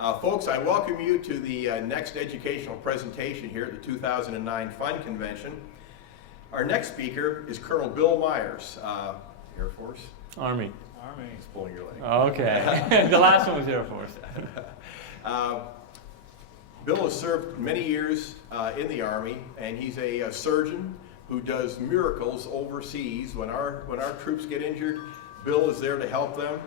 Folks, I welcome you to the next educational presentation here at the 2009 Fund Convention. Our next speaker is Colonel Bill Myers, Air Force? Army. Army. He's pulling your leg. Oh, okay. The last one was Air Force. Bill has served many years in the Army, and he's a surgeon who does miracles overseas. When our troops get injured, Bill is there to help them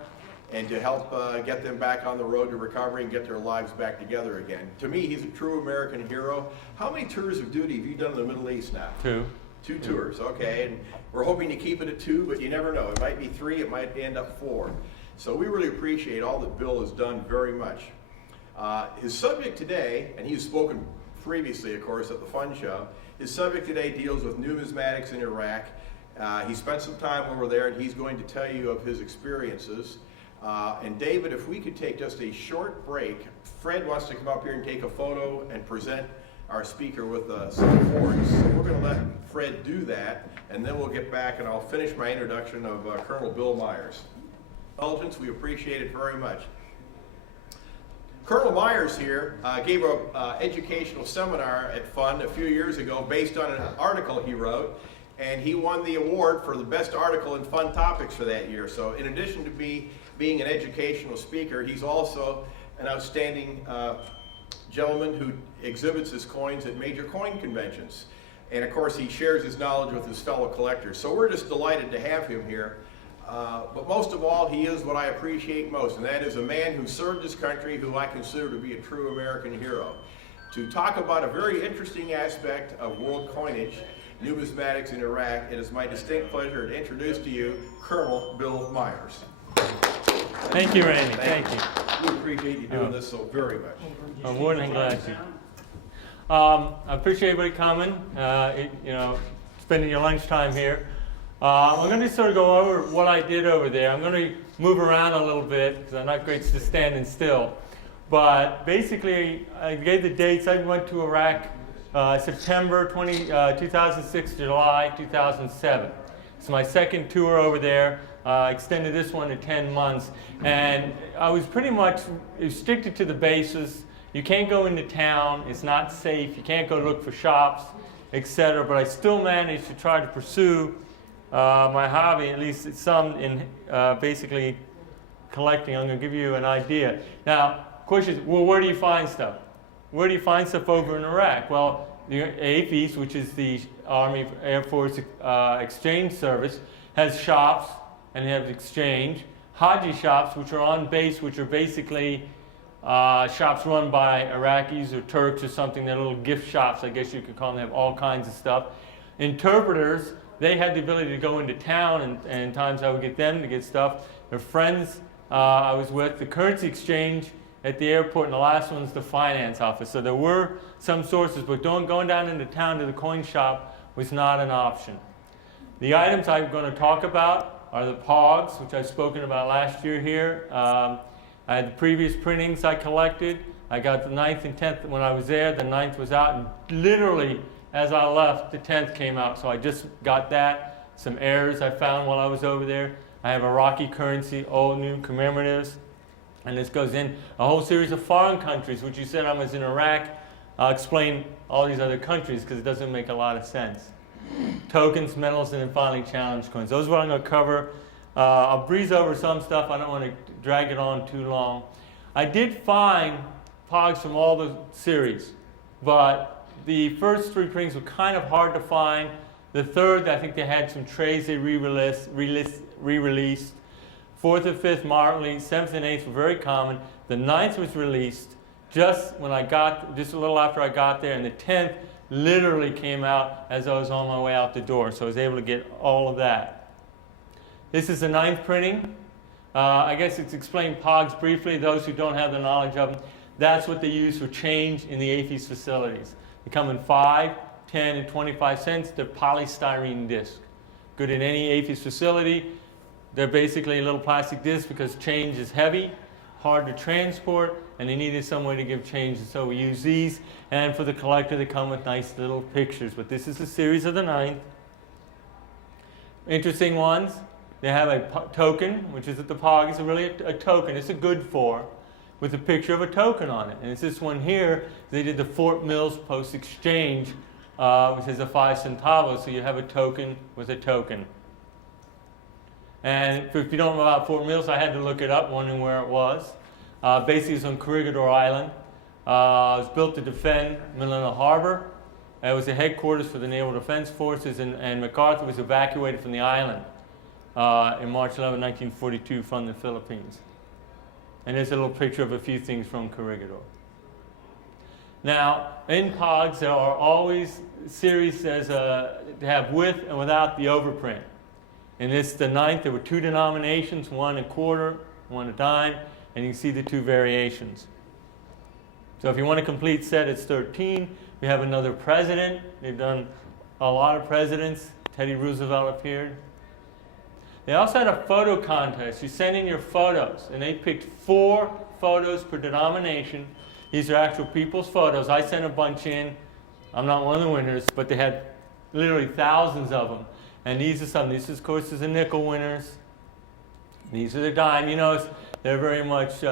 and to help get them back on the road to recovery and get their lives back together again. To me, he's a true American hero. How many tours of duty have you done in the Middle East now? Two tours, okay. And we're hoping to keep it at 2, but you never know. It might be 3, it might end up 4. So we really appreciate all that Bill has done very much. His subject today, and he's spoken previously, of course, at the Fun Show, his subject today deals with numismatics in Iraq. He spent some time over there, and he's going to tell you of his experiences. And David, if we could take just a short break. Fred wants to come up here and take a photo and present our speaker with some awards. So we're going to let Fred do that, and then we'll get back and I'll finish my introduction of Colonel Bill Myers. Indulgence, we appreciate it very much. Colonel Myers here gave an educational seminar at Fund a few years ago based on an article he wrote, and he won the award for the best article in Fun Topics for that year. So in addition to being an educational speaker, he's also an outstanding gentleman who exhibits his coins at major coin conventions. And of course, he shares his knowledge with his fellow collectors. So we're just delighted to have him here. But most of all, he is what I appreciate most, and that is a man who served his country, who I consider to be a true American hero. To talk about a very interesting aspect of world coinage, numismatics in Iraq, it is my distinct pleasure to introduce to you Colonel Bill Myers. Thank you, Randy. Thank you. We appreciate you doing this so very much. I'm more than glad to. I appreciate everybody coming, spending your lunchtime here. I'm going to sort of go over what I did over there. I'm going to move around a little bit because I'm not great just standing still. But basically, I gave the dates. I went to Iraq September 2006, July 2007. It's my second tour over there. Extended this one to 10 months. And I was pretty much restricted to the bases. You can't go into town. It's not safe. You can't go look for shops, etc. But I still managed to try to pursue my hobby, at least some in basically collecting. I'm going to give you an idea. Now, question is, well, where do you find stuff? Where do you find stuff over in Iraq? Well, the AFIS, which is the Army Air Force Exchange Service, has shops and they have exchange. Haji shops, which are on base, which are basically shops run by Iraqis or Turks or something. They're little gift shops, I guess you could call them. They have all kinds of stuff. Interpreters, they had the ability to go into town, and times I would get them to get stuff. Their friends I was with, the currency exchange at the airport, and the last one's the finance office. So there were some sources, but going down into town to the coin shop was not an option. The items I'm going to talk about are the POGS, which I've spoken about last year here. I had the previous printings I collected. I got the 9th and 10th when I was there. The 9th was out, and literally as I left, the 10th came out. So I just got that. Some errors I found while I was over there. I have Iraqi currency, old, new commemoratives. And this goes in a whole series of foreign countries, which you said I was in Iraq. I'll explain all these other countries because it doesn't make a lot of sense. Tokens, medals, and then finally challenge coins. Those are what I'm going to cover. I'll breeze over some stuff. I don't want to drag it on too long. I did find POGs from all the series, but the first 3 printings were kind of hard to find. The third, I think they had some trays they re-released. 4th and 5th moderately, 7th and 8th were very common. The 9th was released just when just a little after I got there, and the 10th literally came out as I was on my way out the door, so I was able to get all of that. This is the 9th printing. I guess it's explained POGs briefly, those who don't have the knowledge of them. That's what they use for change in the AFIS facilities. They come in 5, 10, and 25 cents. They're polystyrene disc. Good in any AFIS facility. They're basically a little plastic disc because change is heavy, hard to transport, and they needed some way to give change, and so we use these. And for the collector, they come with nice little pictures. But this is a series of the 9th. Interesting ones. They have a token, which is at the POG. It's really a token. It's a good for, with a picture of a token on it. And it's this one here. They did the Fort Mills Post Exchange, which is a 5 centavos, so you have a token with a token. And if you don't know about Fort Mills, I had to look it up, wondering where it was. Basically, it's on Corregidor Island. It was built to defend Manila Harbor. It was the headquarters for the Naval Defense Forces, and MacArthur was evacuated from the island in March 11, 1942 from the Philippines. And there's a little picture of a few things from Corregidor. Now, in POGS, there are always series that have with and without the overprint. In this, the 9th, there were 2 denominations, 1 a quarter, 1 a dime, and you can see the 2 variations. So if you want a complete set, it's 13. We have another president. They've done a lot of presidents. Teddy Roosevelt appeared. They also had a photo contest. You send in your photos, and they picked 4 photos per denomination. These are actual people's photos. I sent a bunch in. I'm not one of the winners, but they had literally thousands of them. And these are some. This, of course, is the nickel winners. These are the dime. You notice they're very much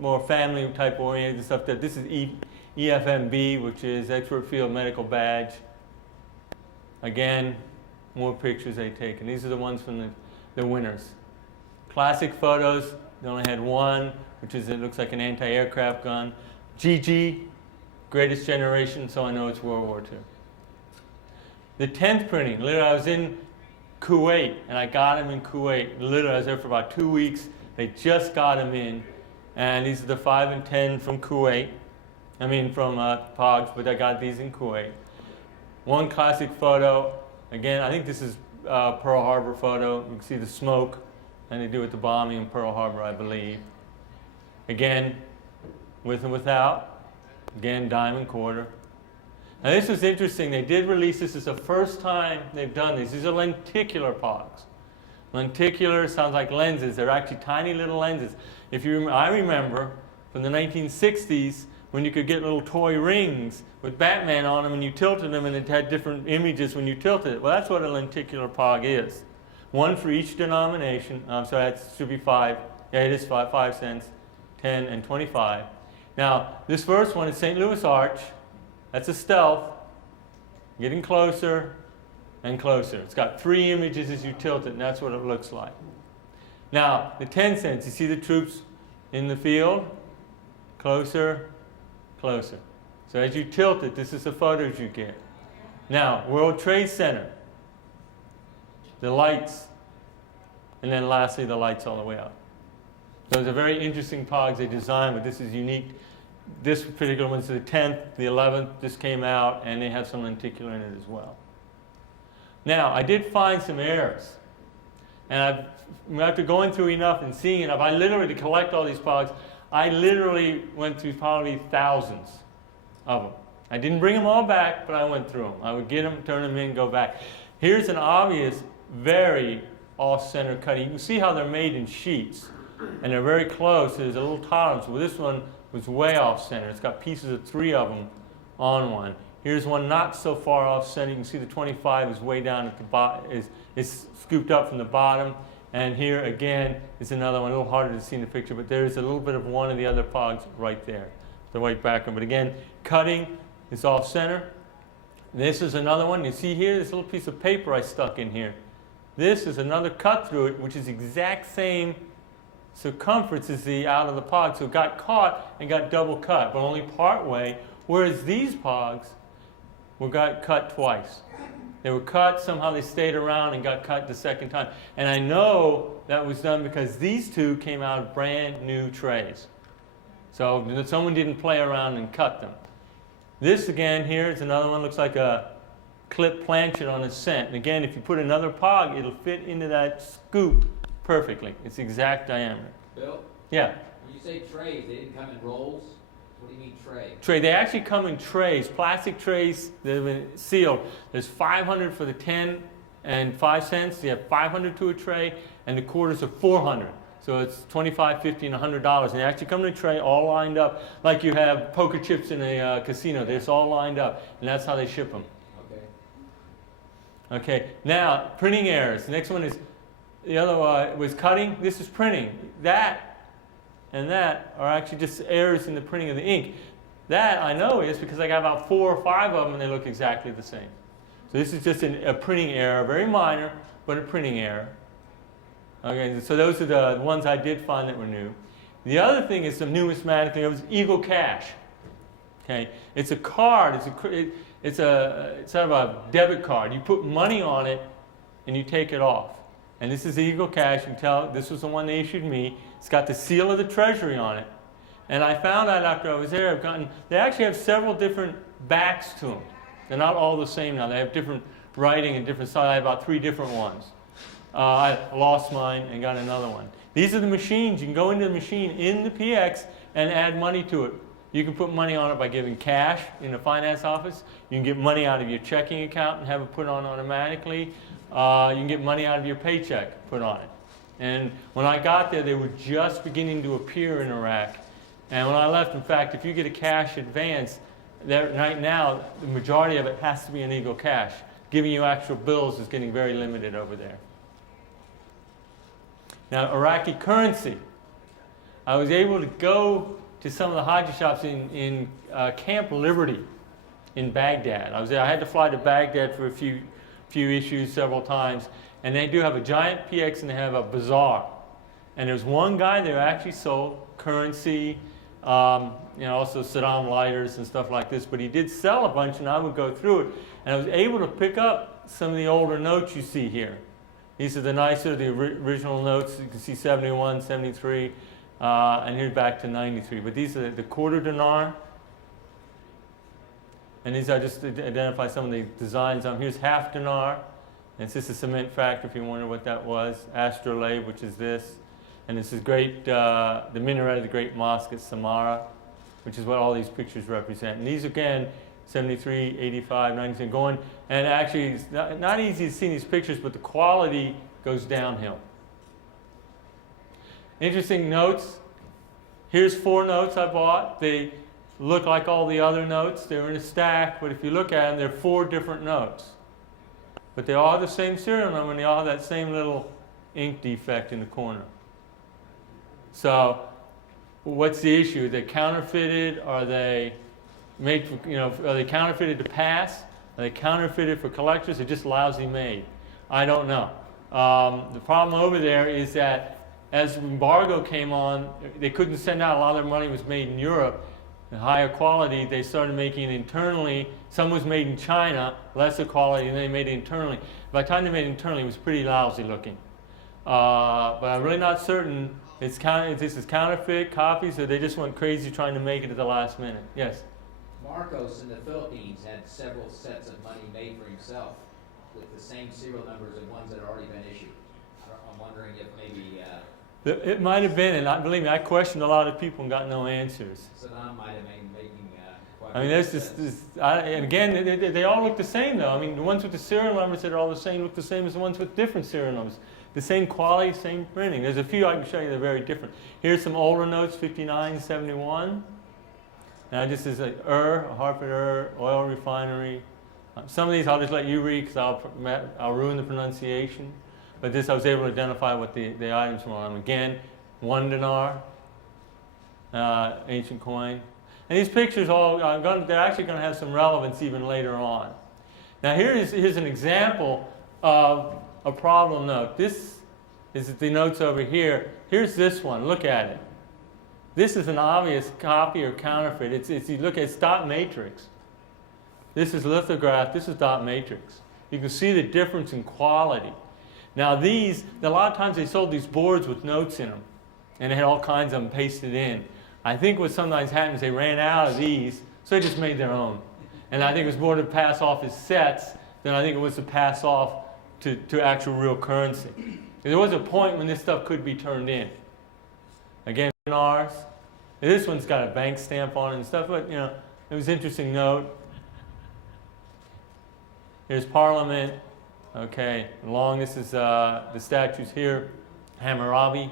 more family type oriented and stuff. This is EFMB, which is Expert Field Medical Badge. Again, more pictures they take. And these are the ones from the winners. Classic photos, they only had 1, which is, it looks like an anti-aircraft gun. GG, Greatest Generation, so I know it's World War II. The 10th printing, literally I was in Kuwait, and I got them in Kuwait. Literally I was there for about 2 weeks. They just got them in, and these are the 5 and 10 from Kuwait. I mean from POGS, but I got these in Kuwait. 1 classic photo. Again, I think this is Pearl Harbor photo. You can see the smoke, and they do with the bombing in Pearl Harbor, I believe. Again, with and without. Again, dime and quarter. Now this was interesting. They did release this. It's the first time they've done these. These are lenticular POGs. Lenticular sounds like lenses. They're actually tiny little lenses. I remember from the 1960s when you could get little toy rings with Batman on them and you tilted them and it had different images when you tilted it. Well, that's what a lenticular POG is. 1 for each denomination. So that should be 5. Yeah, it is 5 cents, 10, and 25. Now, this first one is St. Louis Arch. That's a stealth. Getting closer and closer. It's got 3 images as you tilt it, and that's what it looks like. Now, the 10 cents, you see the troops in the field? Closer, closer. So as you tilt it, this is the photos you get. Now, World Trade Center. The lights. And then lastly, the lights all the way up. So it's a very interesting POGs they designed, but this is unique. This particular one's the 10th, the 11th just came out, and they have some lenticular in it as well. Now, I did find some errors. And after going through enough and seeing enough, I literally, to collect all these POGs, I literally went through probably thousands of them. I didn't bring them all back, but I went through them. I would get them, turn them in, go back. Here's an obvious, very off-center cutting. You can see how they're made in sheets. And they're very close. There's a little tolerance. Well, this one was way off-center. It's got pieces of 3 of them on one. Here's one not so far off-center. You can see the 25 is way down at the bottom, is scooped up from the bottom. And here, again, is another one. A little harder to see in the picture, but there's a little bit of one of the other POGs right there. The white background. But again, cutting is off-center. This is another one. You see here, this little piece of paper I stuck in here. This is another cut through it, which is the exact same circumference as the out of the POG. So it got caught and got double cut, but only part way, whereas these POGs got cut twice. They were cut, somehow they stayed around and got cut the second time. And I know that was done because these 2 came out of brand new trays. So someone didn't play around and cut them. This again here is another one, looks like a clip planchet on a cent. And again, if you put another POG, it'll fit into that scoop perfectly. It's exact diameter. Bill? Yeah? When you say trays, they didn't come in rolls? What do you mean tray? Tray. They actually come in trays, plastic trays that have been sealed. There's 500 for the 10 and 5 cents. You have 500 to a tray, and the quarters are 400. So it's $25, $50, and $100. And they actually come in a tray all lined up, like you have poker chips in a casino. They're just all lined up, and that's how they ship them. Okay. Okay. Now, printing errors. The next one is, the other was cutting. This is printing. That and that are actually just errors in the printing of the ink. That I know is because I got about 4 or 5 of them and they look exactly the same. So this is just a printing error, very minor, but a printing error. Okay, so those are the ones I did find that were new. The other thing is some numismatic, it was Eagle Cash. Okay, it's a card, it's sort of a debit card. You put money on it and you take it off. And this is Eagle Cash, you can tell this was the one they issued me. It's got the seal of the Treasury on it. And I found out after I was there, they actually have several different backs to them. They're not all the same now. They have different writing and different styles. I have about 3 different ones. I lost mine and got another one. These are the machines. You can go into the machine in the PX and add money to it. You can put money on it by giving cash in the finance office. You can get money out of your checking account and have it put on automatically. You can get money out of your paycheck put on it. And when I got there, they were just beginning to appear in Iraq. And when I left, in fact, if you get a cash advance, right now, the majority of it has to be in Eagle Cash. Giving you actual bills is getting very limited over there. Now, Iraqi currency. I was able to go to some of the Haji shops in Camp Liberty in Baghdad. I was there. I had to fly to Baghdad for a few issues several times. And they do have a giant PX and they have a bazaar. And there's one guy there who actually sold currency, also Saddam lighters and stuff like this. But he did sell a bunch, and I would go through it. And I was able to pick up some of the older notes you see here. These are the nicer, the original notes. You can see 71, 73, and here's back to 93. But these are the quarter dinar. And these are just to identify some of the designs. Here's half dinar. And it's just a cement factory if you wonder what that was. Astrolabe, which is this. And this is great, the minaret of the great mosque at Samarra, which is what all these pictures represent. And these, again, 73, 85, 93, going. And actually, it's not easy to see these pictures, but the quality goes downhill. Interesting notes. Here's 4 notes I bought. They look like all the other notes. They're in a stack, but if you look at them, they're 4 different notes. But they all have the same serial number, and they all have that same little ink defect in the corner. So, what's the issue? Are they counterfeited? Are they made for, are they counterfeited to pass? Are they counterfeited for collectors? They're just lousy made. I don't know. The problem over there is that as embargo came on, they couldn't send out. A lot of their money was made in Europe. The higher quality, they started making it internally. Some was made in China, lesser quality, and they made it internally. By the time they made it internally, it was pretty lousy looking. But I'm really not certain if this is counterfeit copies, or they just went crazy trying to make it at the last minute. Yes? Marcos in the Philippines had several sets of money made for himself with the same serial numbers of ones that had already been issued. I'm wondering if maybe... It might have been, and believe me, I questioned a lot of people and got no answers. Saddam might have been making quite I mean, there's this and again, they all look the same, though. I mean, the ones with the serial numbers that are all the same look the same as the ones with different serial numbers. The same quality, same printing. There's a few I can show you that are very different. Here's some older notes, 59, 71. Now, this is a Hartford oil refinery. Some of these I'll just let you read because I'll ruin the pronunciation. But this I was able to identify what the items were on. Again, 1 dinar, ancient coin. And these pictures they're actually going to have some relevance even later on. Now here's an example of a problem note. This is the notes over here. Here's this one. Look at it. This is an obvious copy or counterfeit. You look at it's dot matrix. This is lithograph. This is dot matrix. You can see the difference in quality. Now a lot of times they sold these boards with notes in them, and they had all kinds of them pasted in. I think what sometimes happens, they ran out of these, so they just made their own. And I think it was more to pass off as sets than I think it was to pass off to actual real currency. There was a point when this stuff could be turned in. Again, dinars. This one's got a bank stamp on it and stuff, but it was an interesting note. Here's Parliament. Okay, this is the statues here. Hammurabi,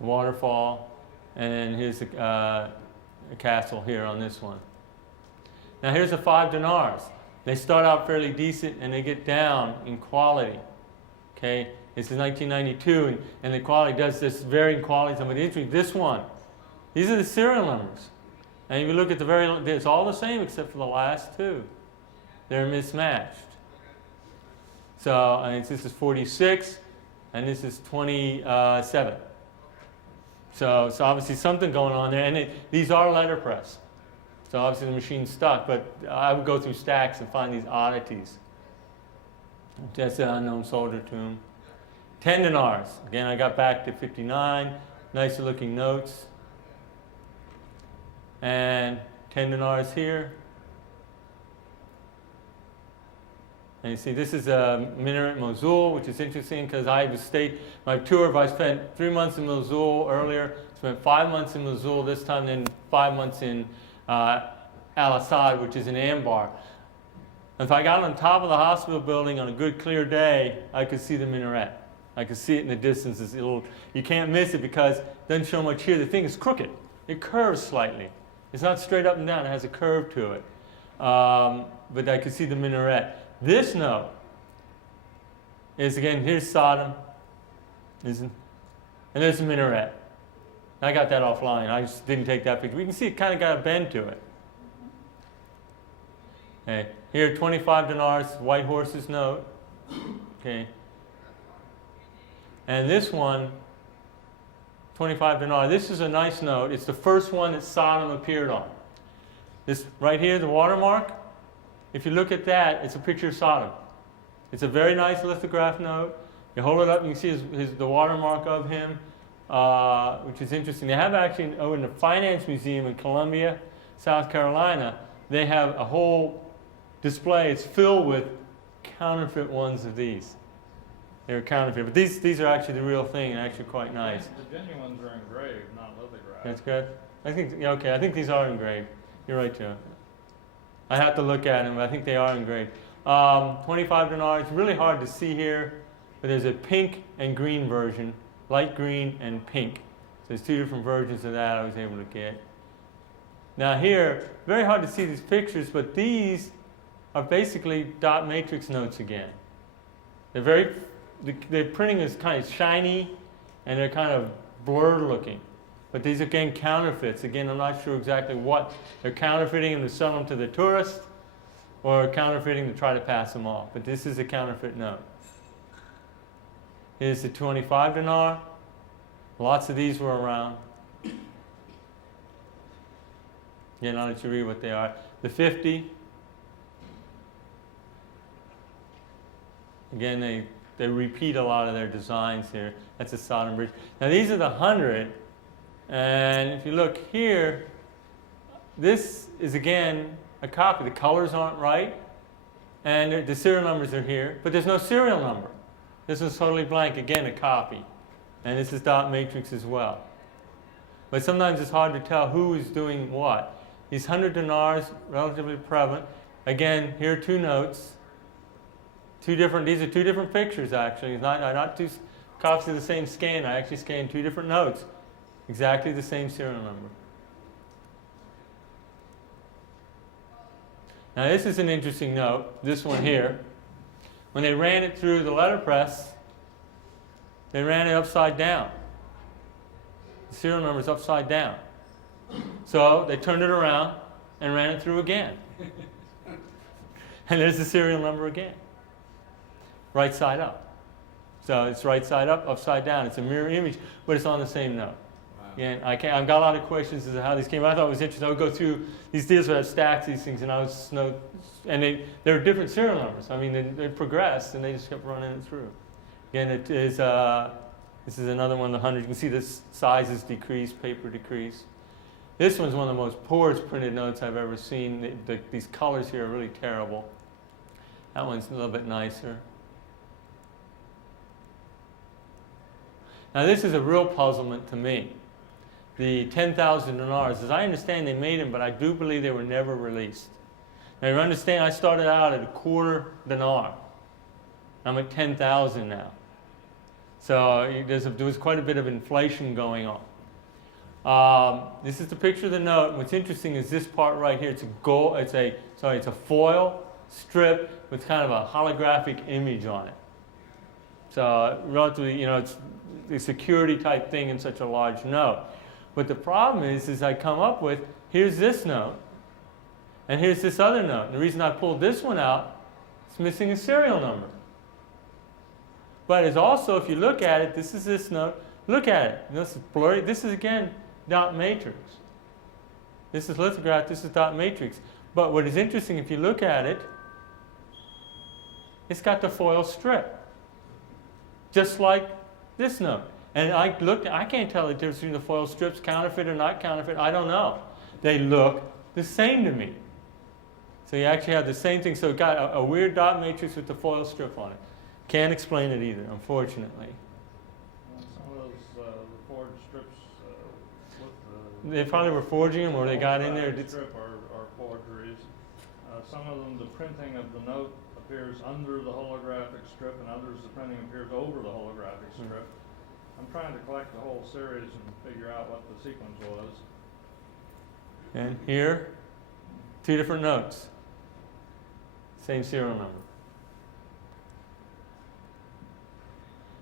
waterfall, and then here's a castle here on this one. Now here's the 5 dinars. They start out fairly decent and they get down in quality. Okay, this is 1992, and the quality does this varying quality. But interesting, this one, these are the serial numbers. And if you look at the it's all the same except for the last two. They're mismatched. So, and this is 46, and this is 27. So obviously something going on there, and these are letterpress. So obviously the machine's stuck, but I would go through stacks and find these oddities. That's an unknown soldier tomb. 10 dinars. Again, I got back to 59. Nicer looking notes. And 10 dinars here. And you see, this is a minaret Mosul, which is interesting because I my tour, I spent 3 months in Mosul earlier, spent 5 months in Mosul this time, then 5 months in Al-Assad, which is in Anbar. If I got on top of the hospital building on a good clear day, I could see the minaret. I could see it in the distance. You can't miss it because it doesn't show much here. The thing is crooked. It curves slightly. It's not straight up and down. It has a curve to it. But I could see the minaret. This note is, again, here's Sodom, and there's the minaret. I got that offline. I just didn't take that picture. We can see it kind of got a bend to it. Okay. Here, 25 dinars, White Horse's note. Okay. And this one, 25 dinar. This is a nice note. It's the first one that Sodom appeared on. This right here, the watermark. If you look at that, it's a picture of Sodom. It's a very nice lithograph note. You hold it up, and you can see the watermark of him, which is interesting. They have actually, in the Finance Museum in Columbia, South Carolina, they have a whole display. It's filled with counterfeit ones of these. They're counterfeit, but these are actually the real thing and actually quite nice. The genuines are engraved, not lithographed. That's good. I think, okay, I think these are engraved. You're right, Joe. I have to look at them, but I think they are engraved. 25 dinars, really hard to see here, but there's a pink and green version, light green and pink. So there's two different versions of that I was able to get. Now here, very hard to see these pictures, but these are basically dot matrix notes again. Their printing is kind of shiny, and they're kind of blurred looking. But these, again, counterfeits. Again, I'm not sure exactly what. They're counterfeiting them to sell them to the tourist, or counterfeiting to try to pass them off. But this is a counterfeit note. Here's the 25 dinar. Lots of these were around. Again, I'll let you read what they are. The 50. Again, they repeat a lot of their designs here. That's a Sodom bridge. Now these are the 100. And if you look here, this is again a copy. The colors aren't right, and the serial numbers are here, but there's no serial number. This is totally blank. Again, a copy. And this is dot matrix as well. But sometimes it's hard to tell who is doing what. These 100 dinars, relatively prevalent. Again, here are two notes. These are two different pictures, actually. It's not two copies of the same scan. I actually scanned two different notes. Exactly the same serial number. Now this is an interesting note, this one here. When they ran it through the letterpress, they ran it upside down. The serial number is upside down. So they turned it around and ran it through again. And there's the serial number again. Right side up. So it's right side up, upside down. It's a mirror image, but it's on the same note. And I've got a lot of questions as to how these came out. I thought it was interesting. I would go through these deals where I stacked these things, and they're different serial numbers. I mean, they progressed, and they just kept running it through. Again, this is another one of the 100. You can see the sizes decrease, paper decrease. This one's one of the most poorest printed notes I've ever seen. These colors here are really terrible. That one's a little bit nicer. Now, this is a real puzzlement to me. The 10,000 dinars, as I understand, they made them, but I do believe they were never released. Now, you understand, I started out at a quarter dinar. I'm at 10,000 now. So there was quite a bit of inflation going on. This is the picture of the note. What's interesting is this part right here. It's a foil strip with kind of a holographic image on it. It's relatively, it's a security type thing in such a large note. But the problem is I come up with, here's this note, and here's this other note. And the reason I pulled this one out, it's missing a serial number. But it's also, if you look at it, this is this note. Look at it. This is blurry. This is, again, dot matrix. This is lithograph. This is dot matrix. But what is interesting, if you look at it, it's got the foil strip. Just like this note. And I can't tell the difference between the foil strips, counterfeit or not counterfeit. I don't know. They look the same to me. So you actually have the same thing. So it got a weird dot matrix with the foil strip on it. Can't explain it either, unfortunately. Some of those forged strips with the... They probably were forging them, or they got in there. Strip are forgeries. Some of them, the printing of the note appears under the holographic strip, and others, the printing appears over the holographic strip. I'm trying to collect the whole series and figure out what the sequence was. And here, 2 different notes. Same serial number.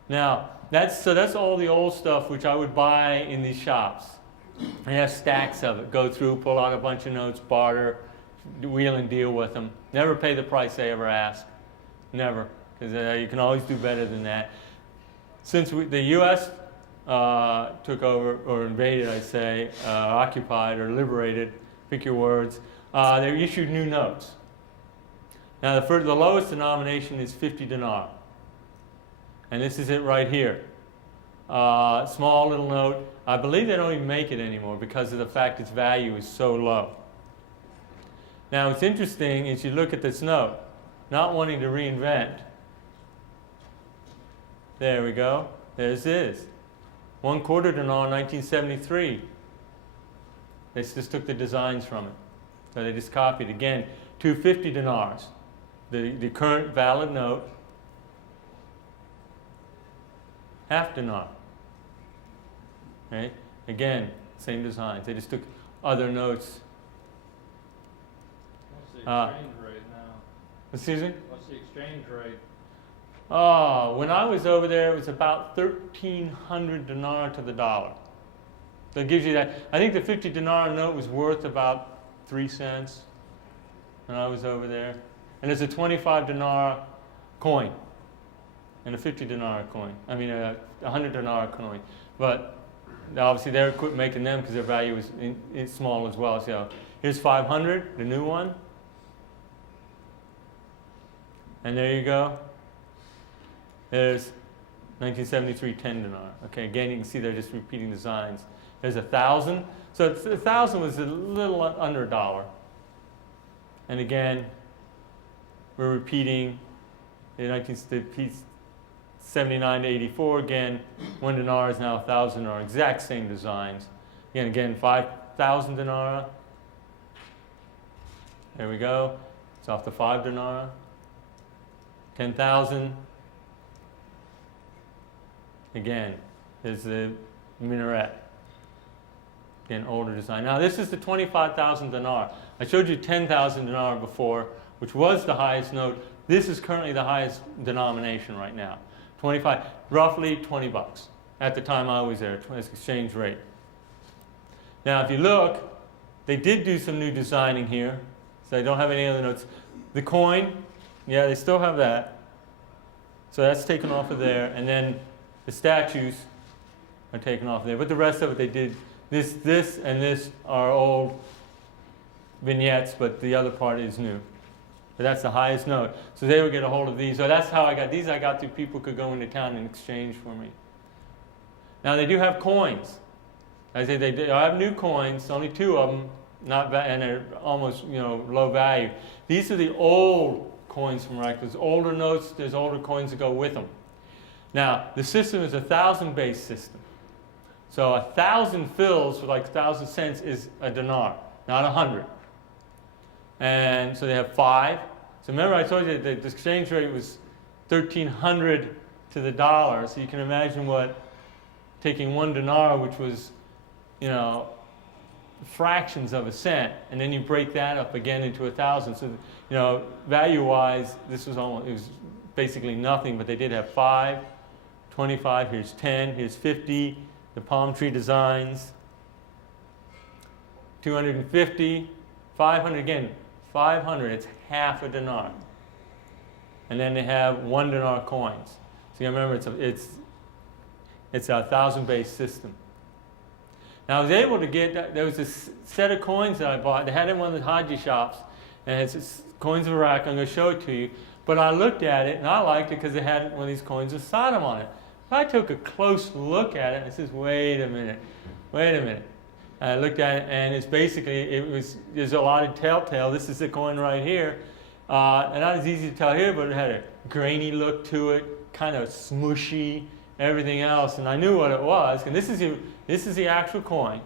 Now, that's all the old stuff which I would buy in these shops. I have stacks of it. Go through, pull out a bunch of notes, barter, wheel and deal with them. Never pay the price they ever ask. Never. Because you can always do better than that. Since the U.S. Took over, or invaded, I say, occupied or liberated, pick your words, they issued new notes. Now, the lowest denomination is 50 dinar. And this is it right here. Small little note. I believe they don't even make it anymore because of the fact its value is so low. Now, what's interesting is you look at this note, not wanting to reinvent. There we go. There's this. 1/4 dinar, 1973. They just took the designs from it. So they just copied. Again, 250 dinars. The current valid note. Half dinar. Right? Again, same designs. They just took other notes. What's the exchange rate now? Excuse me? What's the exchange rate? Oh, when I was over there, it was about 1,300 dinar to the dollar. So it gives you that. I think the 50 dinar note was worth about 3 cents when I was over there. And there's a 25 dinar coin and a 50 dinar coin. I mean, a 100 dinar coin. But obviously, they quit making them because their value is small as well. So here's 500, the new one. And there you go. There's 1973 10 dinar. Okay, again, you can see they're just repeating designs. There's 1,000. So 1,000 was a little under $1. And again, we're repeating the 1979 to 84. Again, 1 dinar is now 1,000 dinar. Exact same designs. Again, 5,000 dinar. There we go. It's off the 5 dinar. 10,000. Again, there's the minaret. Again, older design. Now, this is the 25,000 dinar. I showed you 10,000 dinar before, which was the highest note. This is currently the highest denomination right now. 25, roughly 20 bucks at the time I was there, exchange rate. Now, if you look, they did do some new designing here, so they don't have any other notes. The coin, yeah, they still have that. So that's taken off of there, and then the statues are taken off there. But the rest of it, they did. This and this are old vignettes, but the other part is new. But that's the highest note. So they would get a hold of these. So that's how I got these. I got through people could go into town and exchange for me. Now they do have coins. I say they have new coins. Only 2 of them, and they're almost low value. These are the old coins from Iraq. There's older notes. There's older coins that go with them. Now the system is a 1,000-based system. So 1,000 fills for like 1,000 cents is a dinar, not 100. And so they have 5. So remember I told you that the exchange rate was 1,300 to the dollar. So you can imagine what taking 1 dinar, which was, fractions of a cent, and then you break that up again into 1,000. So, value-wise, it was basically nothing, but they did have 5 25, here's 10, here's 50, the palm tree designs, 250, 500, again, 500, it's half a dinar. And then they have 1 dinar coins. So you remember, it's a 1,000-based system. Now I was able to get, there was this set of coins that I bought. They had it in one of the Haji shops, and it's coins of Iraq. I'm going to show it to you. But I looked at it, and I liked it because it had one of these coins with Saddam on it. But I took a close look at it, and I says, wait a minute. And I looked at it, and it's basically, there's a lot of telltale. This is the coin right here. And not as easy to tell here, but it had a grainy look to it, kind of smushy, everything else. And I knew what it was. And this is the actual coin.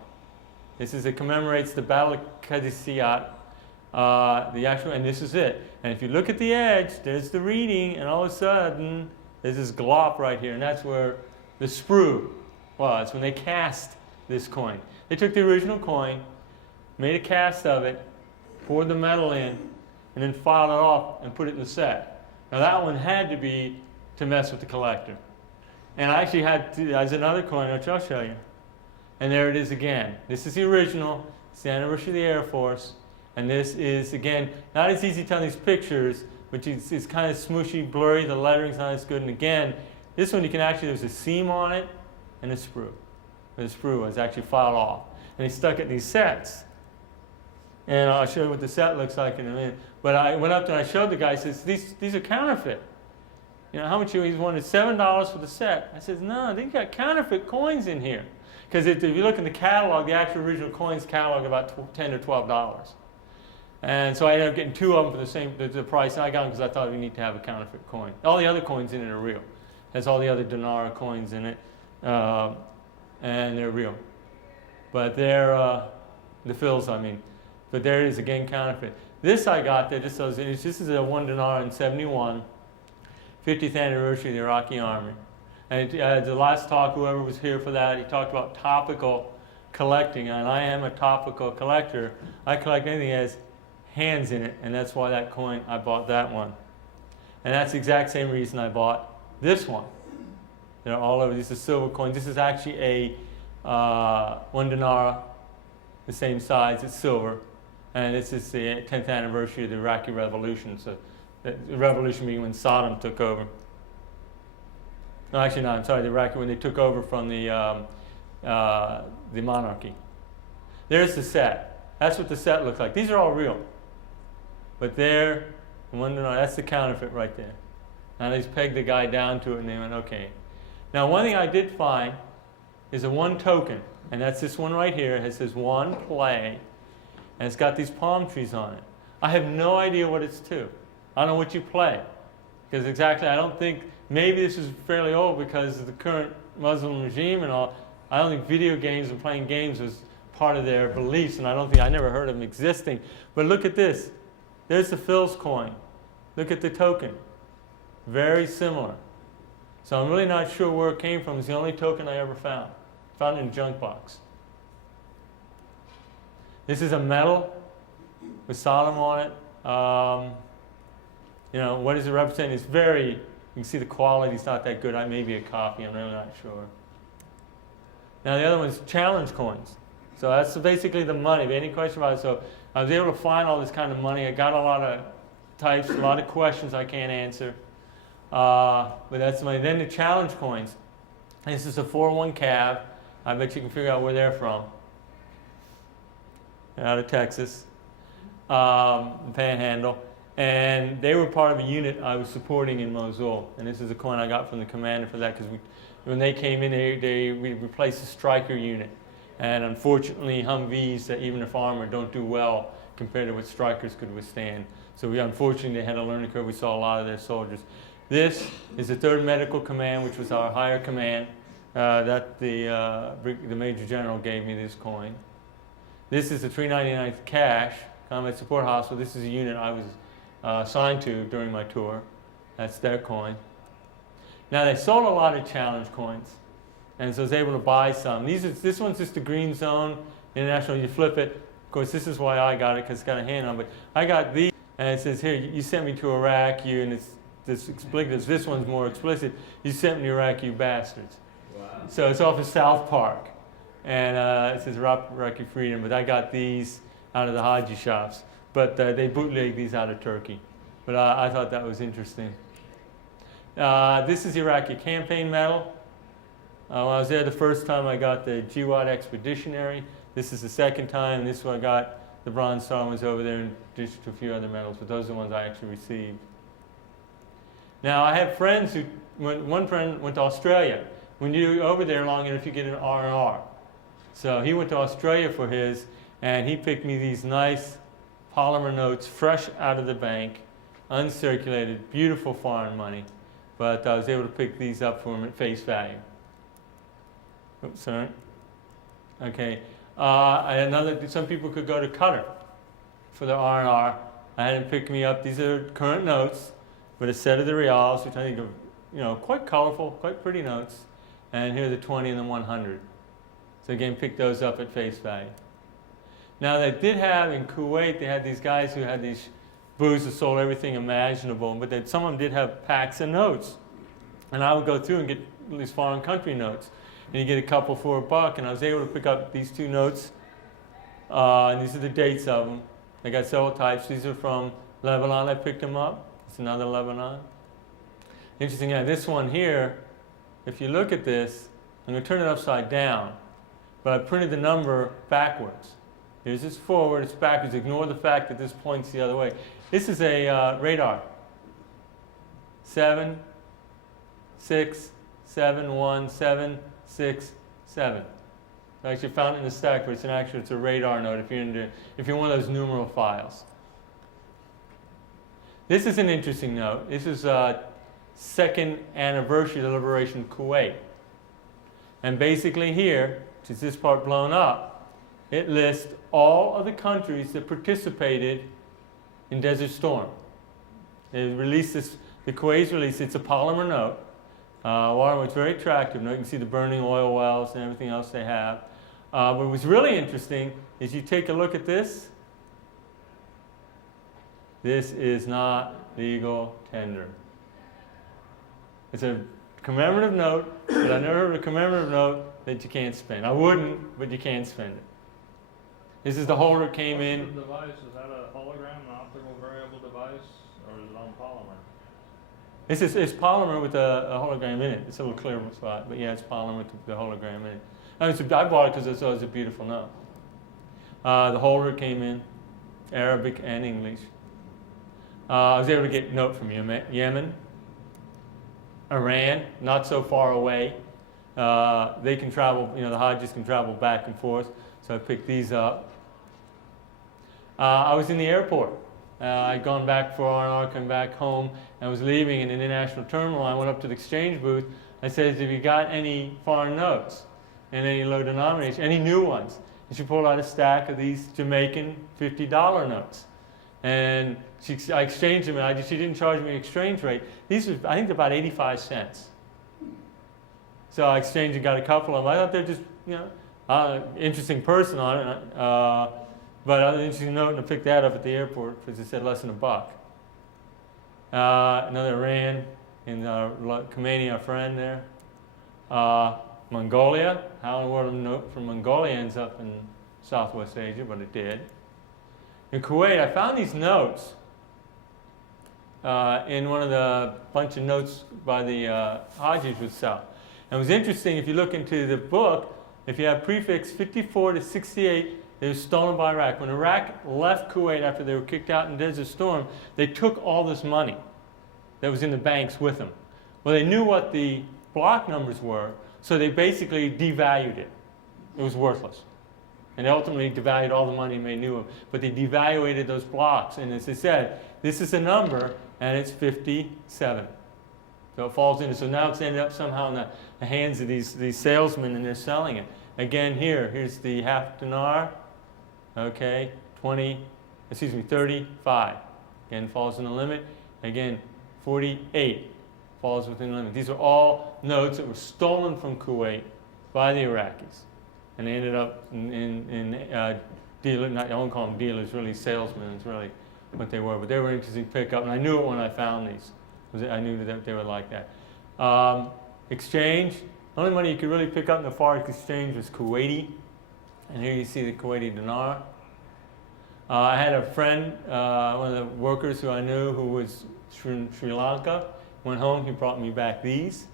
It commemorates the Battle of Qadisiyat, and this is it. And if you look at the edge, there's the reading, and all of a sudden, there's this glop right here, and that's where the sprue was, when they cast this coin. They took the original coin, made a cast of it, poured the metal in, and then filed it off and put it in the set. Now that one had to be to mess with the collector. And I actually there's another coin, which I'll show you. And there it is again. This is the original. It's the anniversary of the Air Force. And this is, again, not as easy to tell in these pictures, which is kind of smooshy, blurry. The lettering's not as good. And again, this one you can actually, there's a seam on it and a sprue. The sprue was actually filed off. And they stuck it in these sets. And I'll show you what the set looks like in a minute. But I went up there and I showed the guy, I says, these are counterfeit. You know, how much he wanted? $7 for the set. I said, no, they got counterfeit coins in here. Because if you look in the catalog, the actual original coins catalog about $10 or $12. And so I ended up getting 2 of them for the price. And I got them because I thought we need to have a counterfeit coin. All the other coins in it are real. There's all the other dinar coins in it. And they're real. But they're, the fills, I mean. But there it is, again, counterfeit. This I got there, this is a 1 dinar in 71, 50th anniversary of the Iraqi army. And the last talk, whoever was here for that, he talked about topical collecting. And I am a topical collector. I collect anything that has hands in it, and that's why that coin, I bought that one. And that's the exact same reason I bought this one. They're all over. This is silver coin. This is actually a 1 dinar, the same size. It's silver. And this is the 10th anniversary of the Iraqi revolution. So the revolution being when Saddam took over. No, actually, no, I'm sorry, the Iraqi, when they took over from the monarchy. There's the set. That's what the set looks like. These are all real. But there, that's the counterfeit right there. And they just pegged the guy down to it and they went, okay. Now, one thing I did find is a 1 token. And that's this one right here. It says 1 play. And it's got these palm trees on it. I have no idea what it's to. I don't know what you play. Because exactly, I don't think, maybe this is fairly old because of the current Muslim regime and all. I don't think video games and playing games was part of their beliefs, and I never heard of them existing. But look at this. There's the Phil's coin. Look at the token. Very similar. So I'm really not sure where it came from. It's the only token I ever found. Found it in a junk box. This is a medal with Saddam on it. You know, what does it represent? It's very, you can see the quality's not that good. I may be a copy, I'm really not sure. Now the other one's challenge coins. So that's basically the money. If any question about it, so I was able to find all this kind of money. I got a lot of types, a lot of questions I can't answer. But that's the money. Then the challenge coins. This is a 401 Cav. I bet you can figure out where they're from. Out of Texas, Panhandle, and they were part of a unit I was supporting in Mosul. And this is a coin I got from the commander for that because when they came in, we replaced the Stryker unit. And unfortunately, Humvees, even if armored, don't do well compared to what Strykers could withstand. So unfortunately, they had a learning curve. We saw a lot of their soldiers. This is the 3rd Medical Command, which was our higher command. That the Major General gave me this coin. This is the 399th Cash, Combat Support Hospital. This is a unit I was assigned to during my tour. That's their coin. Now, they sold a lot of challenge coins, and so I was able to buy some. This one's just the Green Zone International. You flip it. Of course, this is why I got it, because it's got a hand on it. But I got these, and it says here, you sent me to Iraq, and it's this explicit. This one's more explicit. You sent me Iraqi, you bastards. Wow. So it's off of South Park, and it says Iraqi freedom. But I got these out of the Haji shops, but they bootleg these out of Turkey. But I thought that was interesting. This is Iraqi campaign medal. When I was there the first time, I got the Jihad Expeditionary. This is the second time. This one I got the Bronze Star. Was over there in addition to a few other medals, but those are the ones I actually received. Now I have friends who, one friend went to Australia. When you're over there long enough, you get an R&R. So he went to Australia for his, and he picked me these nice polymer notes, fresh out of the bank, uncirculated, beautiful foreign money. But I was able to pick these up for him at face value. Oops, sorry. Okay. Some people could go to Qatar for their R&R. I had him pick me up. These are current notes with a set of the Rials, which I think are, quite colorful, quite pretty notes. And here are the 20 and the 100. So again, pick those up at face value. Now they did have in Kuwait, they had these guys who had these booths that sold everything imaginable, but some of them did have packs of notes. And I would go through and get these foreign country notes. And you get a couple for $1, and I was able to pick up these two notes. And these are the dates of them. They got several types. These are from Lebanon. I picked them up. It's another Lebanon. Interesting, this one here, if you look at this, I'm going to turn it upside down, but I printed the number backwards. Here's this forward, it's backwards. Ignore the fact that this points the other way. This is a radar. 7, 6, 7, 1, 7, 6, 7. I actually found it in the stack, but it's a radar note if you're one of those numeral files. This is an interesting note. This is second anniversary of the liberation of Kuwait. And basically here, which is this part blown up, it lists all of the countries that participated in Desert Storm. They released this, the Kuwait's released, it's a polymer note. It's very attractive. You can see the burning oil wells and everything else they have. What was really interesting is you take a look at this. This is not legal tender. It's a commemorative note, but I never heard of a commemorative note that you can't spend. I wouldn't, but you can't spend it. This is the holder that came in. The device, is that a hologram, an optical variable device, or is it on polymer? It's polymer with a hologram in it. It's a little clear spot, but yeah, it's polymer with the hologram in it. I bought it because I thought it was a beautiful note. The holder came in, Arabic and English. I was able to get a note from Yemen, Iran, not so far away. They can travel, the Hajis can travel back and forth, so I picked these up. I was in the airport. I'd gone back for R&R, come back home, and I was leaving in an international terminal. I went up to the exchange booth. I said, have you got any foreign notes? And any low denomination, any new ones? And she pulled out a stack of these Jamaican $50 notes. And I exchanged them, and she didn't charge me an exchange rate. These were, I think, about 85 cents. So I exchanged and got a couple of them. I thought they're just, interesting person on it. But an interesting note, and I picked that up at the airport because it said less than $1. Another Iran in Khomeini, our friend there. Mongolia. How in the world a note from Mongolia ends up in Southwest Asia, but it did. In Kuwait, I found these notes in one of the bunch of notes by the Hajis would sell. And it was interesting, if you look into the book, if you have prefix 54 to 68, they were stolen by Iraq. When Iraq left Kuwait after they were kicked out in Desert Storm, they took all this money that was in the banks with them. Well, they knew what the block numbers were, so they basically devalued it. It was worthless. And they ultimately devalued all the money and made new ones. But they devaluated those blocks. And as I said, this is a number, and it's 57. So it falls into. So now it's ended up somehow in the hands of these salesmen, and they're selling it. Again, here's the half dinar. Okay, 35. Again, falls in the limit. Again, 48 falls within the limit. These are all notes that were stolen from Kuwait by the Iraqis. And they ended up in dealers, I won't call them dealers, really salesmen is really what they were. But they were interesting to pick up, and I knew it when I found these. I knew that they would like that. Exchange. The only money you could really pick up in the foreign exchange was Kuwaiti. And here you see the Kuwaiti dinar. I had a friend, one of the workers who I knew who was from Sri Lanka. Went home, he brought me back these.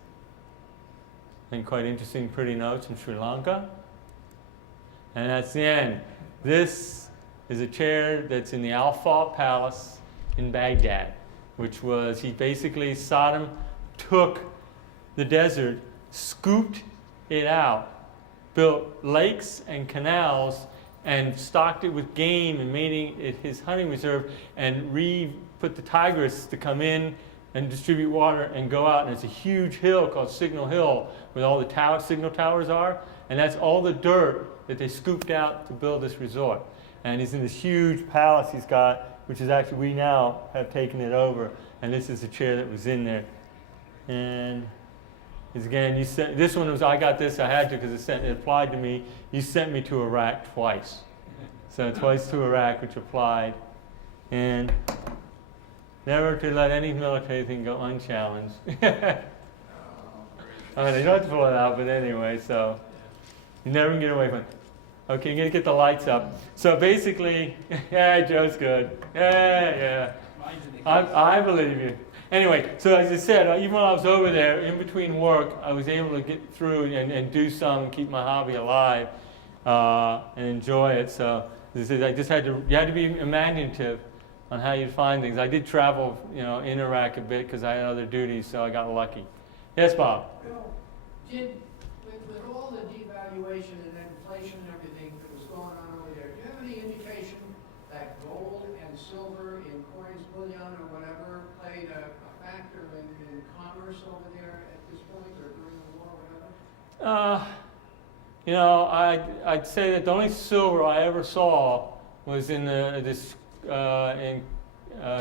And quite interesting, pretty notes from Sri Lanka. And that's the end. This is a chair that's in the Al-Fa Palace in Baghdad, which was, Saddam took the desert, scooped it out, built lakes and canals, and stocked it with game and made it his hunting reserve, and put the Tigris to come in and distribute water and go out. And it's a huge hill called Signal Hill where all the signal towers are. And that's all the dirt that they scooped out to build this resort. And he's in this huge palace he's got, which is actually, we now have taken it over. And this is the chair that was in there. And again, this one was, I got this, I had to because it applied to me. You sent me to Iraq twice. So twice to Iraq, which applied. And never to let any military thing go unchallenged. I mean, they don't pull it out, but anyway, so you never can get away from it. Okay, you're going to get the lights up. So basically, yeah, Joe's good. Yeah. I believe you. Anyway, so as I said, even when I was over there, in between work, I was able to get through and do some, keep my hobby alive, and enjoy it. So as I said, you had to be imaginative on how you'd find things. I did travel, in Iraq a bit because I had other duties, so I got lucky. Yes, Bob? Bill, with all the devaluation and inflation and everything that was going on over there, do you have any indication that gold and silver in coins, bullion, or whatever played a factor in commerce over there at this point or during the war or whatever? I'd say that the only silver I ever saw was in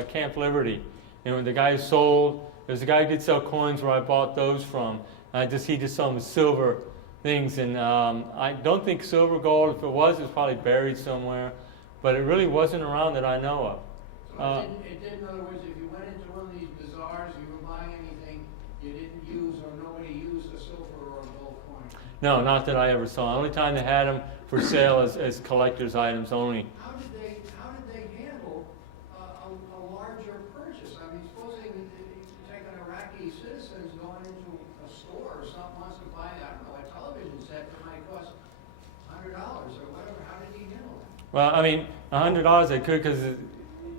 Camp Liberty. The guy who sold, there's a guy who did sell coins where I bought those from. He just sold them as silver things, and I don't think silver, gold, if it was probably buried somewhere, but it really wasn't around that I know of. So it did, in other words, if you went into one of these bazaars, you were buying anything you didn't use or nobody used a silver or a gold coin? No, not that I ever saw. The only time they had them for sale as collector's items only. How did they handle a larger purchase? I mean, supposing you take an Iraqi citizen going into a store or something, wants to buy, I don't know, a television set that might cost $100 or whatever. How did he handle that? Well, I mean, $100 they could because,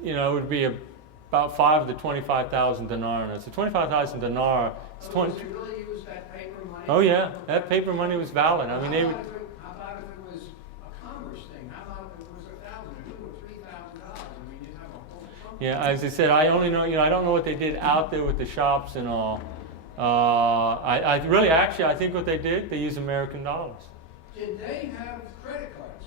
it would be about 5 to 25,000 dinar. So 25,000 dinar is 20. Did they really use that paper money? Oh yeah, that paper money was valid. I mean, they would. How about if it was a commerce thing? How about if it was $1,000 or $2,000 or $3,000? I mean, you'd have a whole chunk. Yeah, as I said, I only know, I don't know what they did out there with the shops and all. I think what they did, they used American dollars. Did they have credit cards?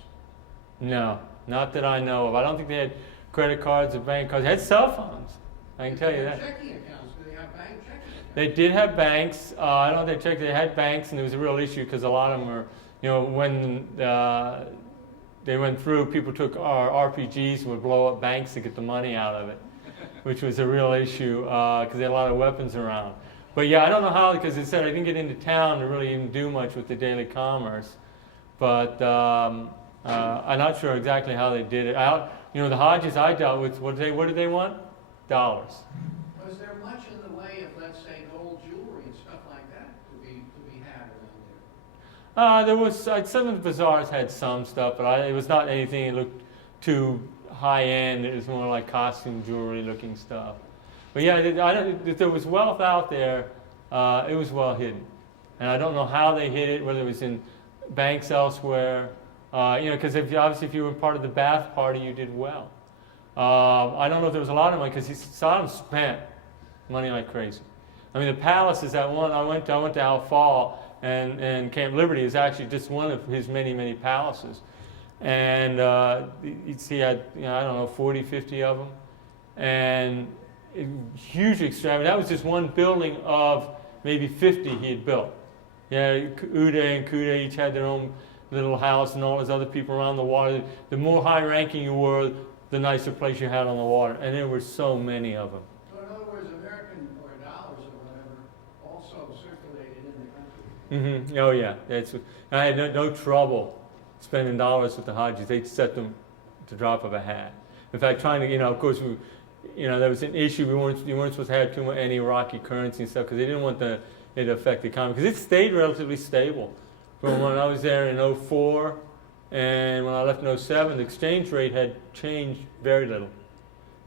No, not that I know of. I don't think they had credit cards or bank cards. They had cell phones. I can tell you that. Checking accounts. Do they have bank checking accounts? They did have banks. I don't know if they checked. They had banks, and there was a real issue because a lot of them were, when they went through, people took our RPGs and would blow up banks to get the money out of it, which was a real issue because they had a lot of weapons around. But yeah, I don't know how, because it said I didn't get into town to really even do much with the daily commerce. But I'm not sure exactly how they did it. The Hodges I dealt with, what did they want? Dollars. Was there much in the way of, let's say, gold jewelry and stuff like that to be had around there? There was, some of the bazaars had some stuff, but it was not anything that looked too high end. It was more like costume jewelry looking stuff. But yeah, if there was wealth out there, it was well hidden. And I don't know how they hid it, whether it was in banks elsewhere. Because if you were part of the Ba'ath Party, you did well. I don't know if there was a lot of money because Saddam spent money like crazy. I mean, the palaces that one I went to Al-Fal and Camp Liberty is actually just one of his many, many palaces. And he had, 40, 50 of them. And huge extravagant. That was just one building of maybe 50 he had built. Yeah, Uday and Kuday each had their own little house and all those other people around the water. The more high-ranking you were, the nicer place you had on the water. And there were so many of them. So in other words, American, or Oh yeah, I had no trouble spending dollars with the Hajis. They'd set them to drop of a hat. In fact, trying to, of course, there was an issue. You weren't supposed to have any Iraqi currency and stuff because they didn't want it to affect the economy. Because it stayed relatively stable from when I was there in 04 and when I left in 07. The exchange rate had changed very little.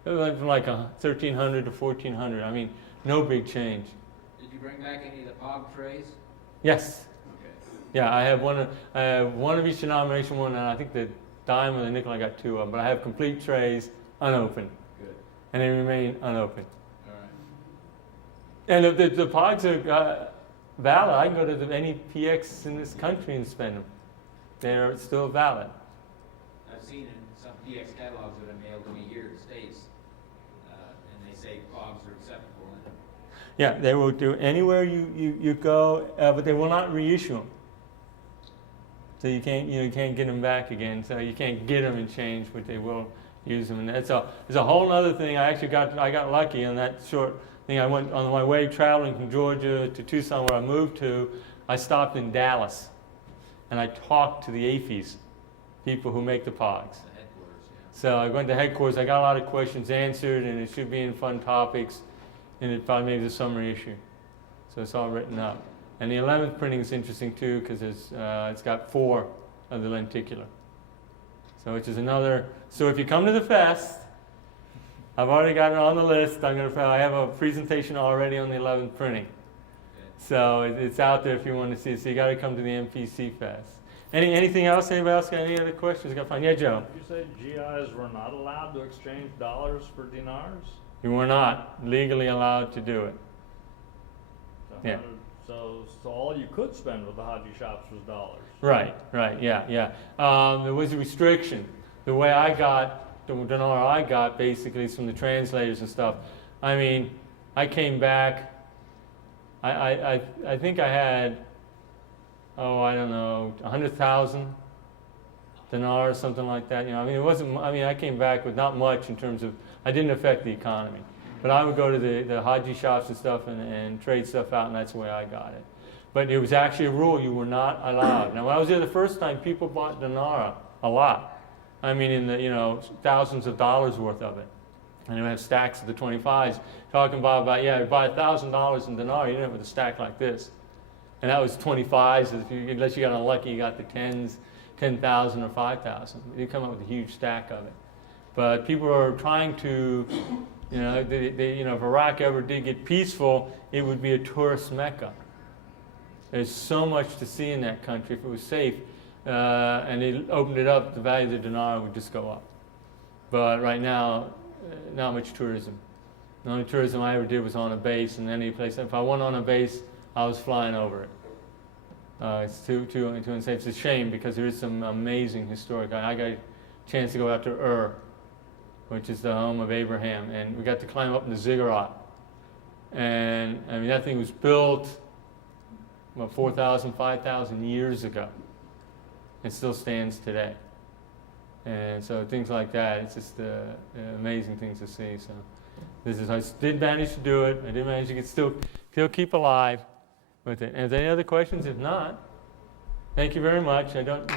It went from like 1,300 to 1,400. I mean, no big change. Did you bring back any of the POG trays? Yes. Okay. Yeah, I have one of each denomination, one, and I think the dime and the nickel I got 2 of them. But I have complete trays unopened. Good. And they remain unopened. All right. And the POGs are valid. I can go to any PX in this country and spend them. They're still valid. I've seen in some PX catalogs that are mailed to me here in the States, and they say POGs are acceptable in it. Yeah, they will do anywhere you go, but they will not reissue them. So you can't get them back again. So you can't get them and change, but they will use them. And it's a whole other thing. I got lucky on that short thing. I went on my way traveling from Georgia to Tucson, where I moved to. I stopped in Dallas, and I talked to the AFIs, people who make the POGs. The headquarters, yeah. So I went to headquarters. I got a lot of questions answered, and it should be in fun topics, and it probably maybe the summary issue. So it's all written up. And the 11th printing is interesting too because it's got 4 of the lenticular. So which is another. So if you come to the fest, I've already got it on the list. I have a presentation already on the 11th printing. Okay. So it's out there if you want to see it. So you got to come to the MPC fest. Anything else? Anybody else got any other questions? Got fine. Yeah, Joe. You said GIs were not allowed to exchange dollars for dinars? You were not legally allowed to do it. So Yeah. So all you could spend with the Haji shops was dollars. Right, yeah. There was a restriction. The way I got, the dinar I got basically is from the translators and stuff. I mean, I came back, I think I had, I don't know, 100,000 dinars, something like that. I came back with not much in terms of, I didn't affect the economy. But I would go to the Haji shops and stuff and trade stuff out, and that's the way I got it. But it was actually a rule, you were not allowed. Now, when I was there the first time, people bought dinar a lot. I mean, in the, thousands of dollars worth of it. And they would have stacks of the 25s. Talking about buy $1,000 in dinar, you didn't have it with a stack like this. And that was 25s, unless you got unlucky, you got the 10s, 10,000 or 5,000. You come up with a huge stack of it. But people are trying to, if Iraq ever did get peaceful, it would be a tourist mecca. There's so much to see in that country. If it was safe and they opened it up, the value of the dinar would just go up. But right now, not much tourism. The only tourism I ever did was on a base, and any place. If I went on a base, I was flying over it. It's too insane. It's a shame because there is some amazing historic. I got a chance to go out to Ur, which is the home of Abraham, and we got to climb up in the ziggurat. And I mean, that thing was built 4,000, 5,000 years ago. It still stands today. And so things like that, it's just amazing things to see. So I did manage to do it. I did manage to still keep alive with it. And is there any other questions? If not, thank you very much. I don't.